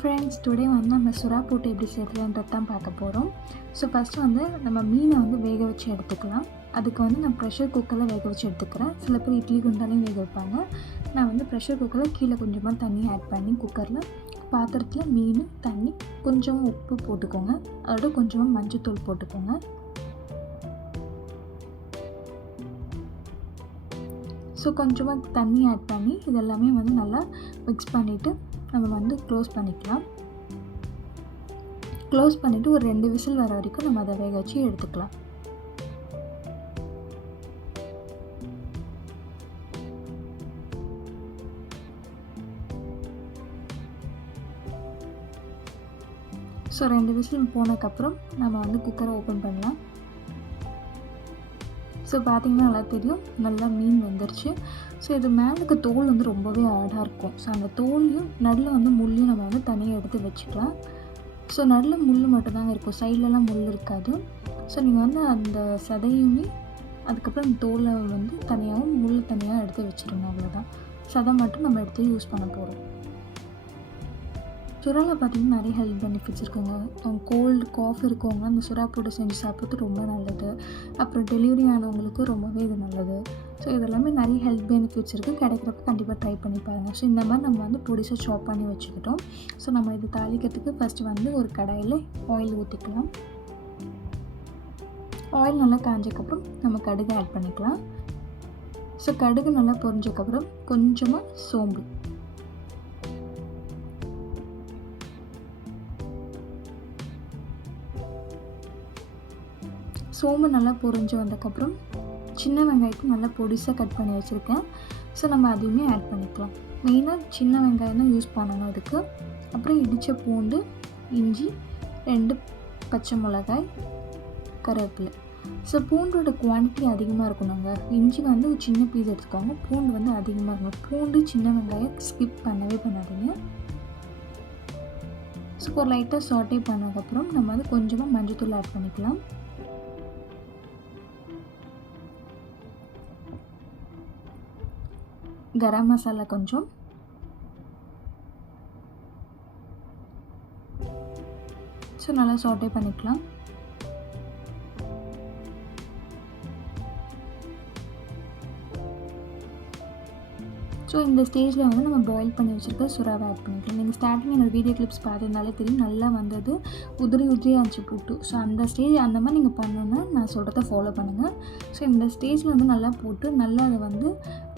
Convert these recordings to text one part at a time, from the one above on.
Friends today வந்து நம்ம சுறா போட்டு எப்படி செய்கிறதுன்றது தான் பார்க்க போகிறோம் ஸோ ஃபஸ்ட்டு வந்து நம்ம மீனை வந்து வேக வச்சு எடுத்துக்கலாம். அதுக்கு வந்து நான் ப்ரெஷர் குக்கரில் வேக வச்சு எடுத்துக்கிறேன். சில பேர் இட்லி குண்டாலையும் வேக வைப்பாங்க. நான் வந்து ப்ரெஷர் குக்கரில் கீழே கொஞ்சமாக தண்ணி ஆட் பண்ணி குக்கரில் பாத்திரத்தில் மீன் தண்ணி கொஞ்சமாக உப்பு போட்டுக்கோங்க. அதோட கொஞ்சமாக மஞ்சத்தூள் போட்டுக்கோங்க. ஸோ கொஞ்சமாக தண்ணி ஆட் பண்ணி இதெல்லாமே வந்து நல்லா மிக்ஸ் பண்ணிவிட்டு நம்ம வந்து க்ளோஸ் பண்ணிக்கலாம். க்ளோஸ் பண்ணிவிட்டு ஒரு ரெண்டு விசில் வர வரைக்கும் நம்ம அதை வேக வச்சு எடுத்துக்கலாம். ஸோ ரெண்டு விசில் போனதுக்கப்புறம் நம்ம வந்து குக்கரை ஓப்பன் பண்ணலாம். ஸோ பார்த்திங்கன்னா நல்லா தெரியும். நல்லா மீன் வந்துருச்சு. ஸோ இது மேலுக்கு தோல் வந்து ரொம்பவே ஆடாக இருக்கும். ஸோ அந்த தோலையும் நடுவில் வந்து முள்ளையும் நம்ம வந்து தனியாக எடுத்து வச்சுக்கலாம். ஸோ நடுவில் முள் மட்டும்தாங்க இருக்கும். சைட்லலாம் முள் இருக்காது. ஸோ நீங்கள் வந்து அந்த சதையுமே அதுக்கப்புறம் அந்த தோலை வந்து தனியாகவும் முள் தனியாக எடுத்து வச்சுருங்க அவ்வளோதான் சதை மட்டும் நம்ம எடுத்து யூஸ் பண்ண போகிறோம் சுறாவில் பார்த்திங்கன்னா நிறைய ஹெல்த் பெனிஃபிட்ஸ் இருக்குங்க. கோல்டு காஃப் இருக்கவங்க அந்த சுறா போட்டு செஞ்சு சாப்பிட்றது ரொம்ப நல்லது. அப்புறம் டெலிவரி ஆனவங்களுக்கு ரொம்பவே இது நல்லது. ஸோ இதெல்லாமே நிறைய ஹெல்த் பெனிஃபிட்ஸ் இருக்குது கிடைக்கிறப்ப கண்டிப்பாக ட்ரை பண்ணி பாருங்கள் ஸோ இந்த மாதிரி நம்ம வந்து பொடிசாக சாப் பண்ணி வச்சுக்கிட்டோம். ஸோ நம்ம இது தாளிக்கிறதுக்கு ஃபஸ்ட்டு வந்து ஒரு கடாயில் ஆயில் ஊற்றிக்கலாம் ஆயில் நல்லா காஞ்சக்கப்புறம் நம்ம கடுகு ஆட் பண்ணிக்கலாம். ஸோ கடுகு நல்லா பொரிஞ்சக்கப்புறம் கொஞ்சமாக சோம்பு. சோம்பு நல்லா பொரிஞ்சு வந்ததுக்கப்புறம் சின்ன வெங்காயத்தை நல்லா பொடிசாக கட் பண்ணி வச்சுருக்கேன். ஸோ நம்ம அதையுமே ஆட் பண்ணிக்கலாம். மெயினாக சின்ன வெங்காயம் தான் யூஸ் பண்ணணும் அதுக்கு. அப்புறம் இடித்த பூண்டு இஞ்சி ரெண்டு பச்சை மிளகாய் கருவேப்பிலை. ஸோ பூண்டோட குவான்டிட்டி அதிகமாக இருக்கணுங்க. இஞ்சி வந்து ஒரு சின்ன பீஸ் எடுத்துக்கோங்க. பூண்டு வந்து அதிகமாக இருக்கணும். பூண்டு சின்ன வெங்காயம் ஸ்கிப் பண்ணவே பண்ணாதீங்க. ஸோ ஒரு லைட்டாக சாட்டே பண்ணதுக்கப்புறம் நம்ம வந்து கொஞ்சமாக மஞ்சத்தூள் ஆட் பண்ணிக்கலாம். கரம் மசாலா கொஞ்சம் ஸோ நல்லா சாட்டே பண்ணிக்கலாம் ஸோ இந்த ஸ்டேஜில் வந்து நம்ம பாயில் பண்ணி வச்சுருக்க சுறாவை ஆட் பண்ணிக்கலாம். நீங்கள் ஸ்டார்டிங் என்னோடய வீடியோ கிளிப்ஸ் பார்த்துருந்தாலே தெரியும். நல்லா வந்தது. உதிரி உதிரியாக இருந்துச்சு போட்டு. ஸோ அந்த ஸ்டேஜ் அந்த மாதிரி நீங்கள் பண்ணணுன்னா நான் சொல்கிறத ஃபாலோ பண்ணுங்கள் ஸோ இந்த ஸ்டேஜில் வந்து நல்லா போட்டு நல்லா அதை வந்து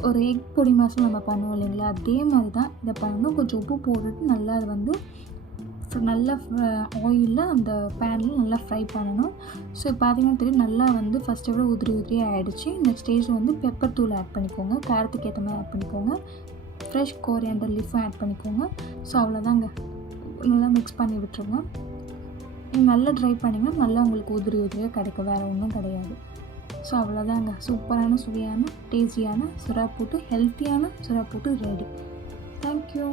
ஒரு எக் பொடி மாதம் நம்ம பண்ணுவோம் இல்லைங்களா? அதே மாதிரி தான் இதை பண்ணணும். கொஞ்சம் உப்பு போட்டுட்டு நல்லா அதை வந்து நல்லா ஆயிலில் அந்த பேனில் நல்லா ஃப்ரை பண்ணணும். ஸோ பார்த்தீங்கன்னா தெரியும் நல்லா வந்து ஃபஸ்ட்டை விட உதிரி உதிரியாக ஆகிடுச்சு இந்த ஸ்டேஜில் வந்து பெப்பர் தூள் ஆட் பண்ணிக்கோங்க. காரத்துக்கு ஏற்ற மாதிரி ஆட் பண்ணிக்கோங்க. ஃப்ரெஷ் கோரியண்டர் லீஃபும் ஆட் பண்ணிக்கோங்க. ஸோ அவ்வளோதாங்க நல்லா மிக்ஸ் பண்ணி விட்டுருங்க. நல்லா ட்ரை பண்ணிங்கன்னா நல்லா உங்களுக்கு உதிரி உதிரியாக கிடைக்கும் வேறு ஒன்றும் கிடையாது. ஸோ அவ்வளோதாங்க சூப்பரான சுவையான டேஸ்டியான சுறா போட்டு ஹெல்த்தியான சுறா போட்டு ரெடி தேங்க்யூ